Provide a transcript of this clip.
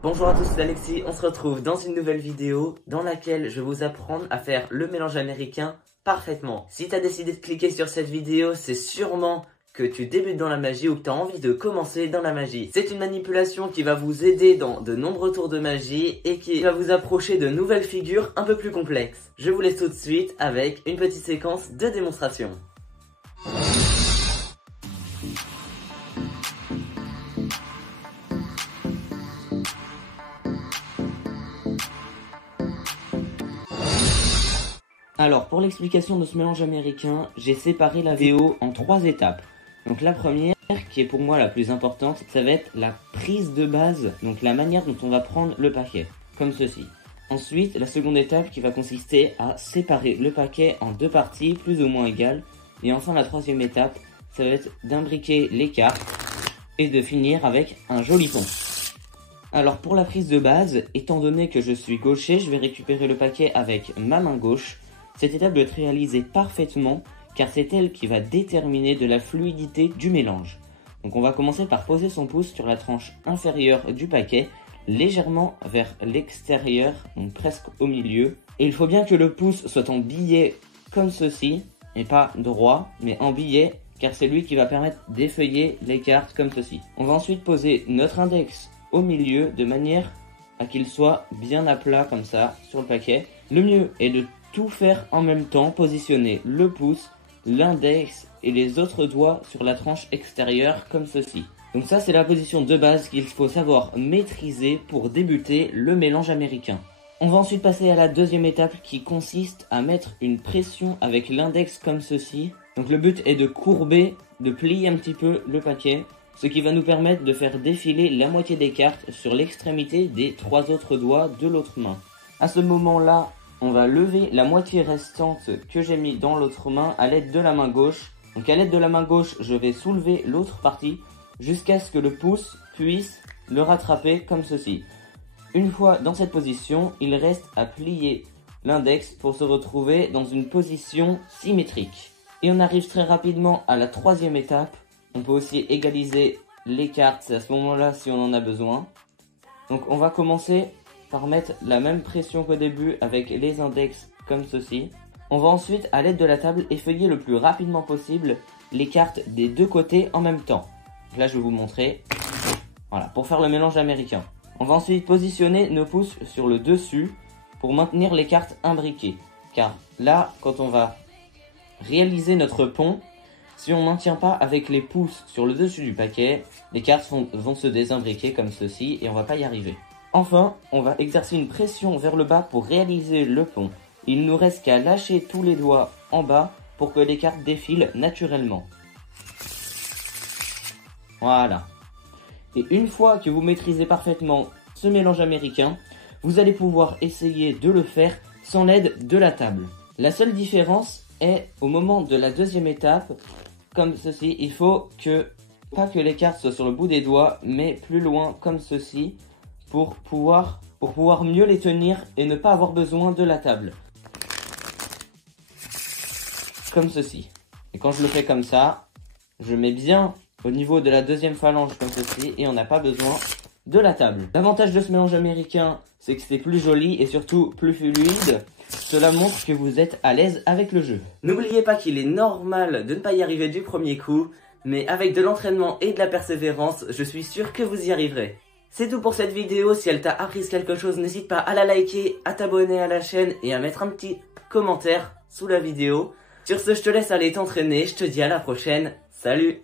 Bonjour à tous, c'est Alexis, on se retrouve dans une nouvelle vidéo dans laquelle je vais vous apprendre à faire le mélange américain parfaitement. Si tu as décidé de cliquer sur cette vidéo, c'est sûrement que tu débutes dans la magie ou que tu as envie de commencer dans la magie. C'est une manipulation qui va vous aider dans de nombreux tours de magie et qui va vous approcher de nouvelles figures un peu plus complexes. Je vous laisse tout de suite avec une petite séquence de démonstration. Alors, pour l'explication de ce mélange américain, j'ai séparé la vidéo en 3 étapes. Donc la première, qui est pour moi la plus importante, ça va être la prise de base, donc la manière dont on va prendre le paquet, comme ceci. Ensuite, la seconde étape qui va consister à séparer le paquet en 2 parties plus ou moins égales. Et enfin, la troisième étape, ça va être d'imbriquer les cartes et de finir avec un joli pont. Alors pour la prise de base, étant donné que je suis gaucher, je vais récupérer le paquet avec ma main gauche. Cette étape doit être réalisée parfaitement car c'est elle qui va déterminer de la fluidité du mélange. Donc on va commencer par poser son pouce sur la tranche inférieure du paquet, légèrement vers l'extérieur, donc presque au milieu. Et il faut bien que le pouce soit en billet comme ceci, et pas droit, mais en billet, car c'est lui qui va permettre d'effeuiller les cartes comme ceci. On va ensuite poser notre index au milieu de manière à qu'il soit bien à plat comme ça sur le paquet. Le mieux est de tout faire en même temps, positionner le pouce, l'index et les autres doigts sur la tranche extérieure comme ceci. Donc ça c'est la position de base qu'il faut savoir maîtriser pour débuter le mélange américain. On va ensuite passer à la deuxième étape qui consiste à mettre une pression avec l'index comme ceci. Donc le but est de courber, de plier un petit peu le paquet, ce qui va nous permettre de faire défiler la moitié des cartes sur l'extrémité des 3 autres doigts de l'autre main. À ce moment-là, on va lever la moitié restante que j'ai mis dans l'autre main à l'aide de la main gauche. Donc à l'aide de la main gauche, je vais soulever l'autre partie jusqu'à ce que le pouce puisse le rattraper comme ceci. Une fois dans cette position, il reste à plier l'index pour se retrouver dans une position symétrique. Et on arrive très rapidement à la troisième étape. On peut aussi égaliser les cartes, c'est à ce moment-là si on en a besoin. Donc on va commencer par mettre la même pression qu'au début avec les index comme ceci. On va ensuite, à l'aide de la table, effeuiller le plus rapidement possible les cartes des deux côtés en même temps. Donc là, je vais vous montrer. Voilà, pour faire le mélange américain. On va ensuite positionner nos pouces sur le dessus pour maintenir les cartes imbriquées. Car là, quand on va réaliser notre pont, si on ne maintient pas avec les pouces sur le dessus du paquet, les cartes vont se désimbriquer comme ceci et on va pas y arriver. Enfin, on va exercer une pression vers le bas pour réaliser le pont. Il ne nous reste qu'à lâcher tous les doigts en bas pour que les cartes défilent naturellement. Voilà. Et une fois que vous maîtrisez parfaitement ce mélange américain, vous allez pouvoir essayer de le faire sans l'aide de la table. La seule différence est au moment de la deuxième étape, comme ceci, il faut pas que les cartes soient sur le bout des doigts, mais plus loin comme ceci, pour pouvoir mieux les tenir et ne pas avoir besoin de la table. Comme ceci. Et quand je le fais comme ça, je mets bien au niveau de la deuxième phalange comme ceci et on n'a pas besoin de la table. L'avantage de ce mélange américain, c'est que c'est plus joli et surtout plus fluide. Cela montre que vous êtes à l'aise avec le jeu. N'oubliez pas qu'il est normal de ne pas y arriver du premier coup, mais avec de l'entraînement et de la persévérance, je suis sûr que vous y arriverez. C'est tout pour cette vidéo. Si elle t'a appris quelque chose, n'hésite pas à la liker, à t'abonner à la chaîne et à mettre un petit commentaire sous la vidéo. Sur ce, je te laisse aller t'entraîner. Je te dis à la prochaine. Salut!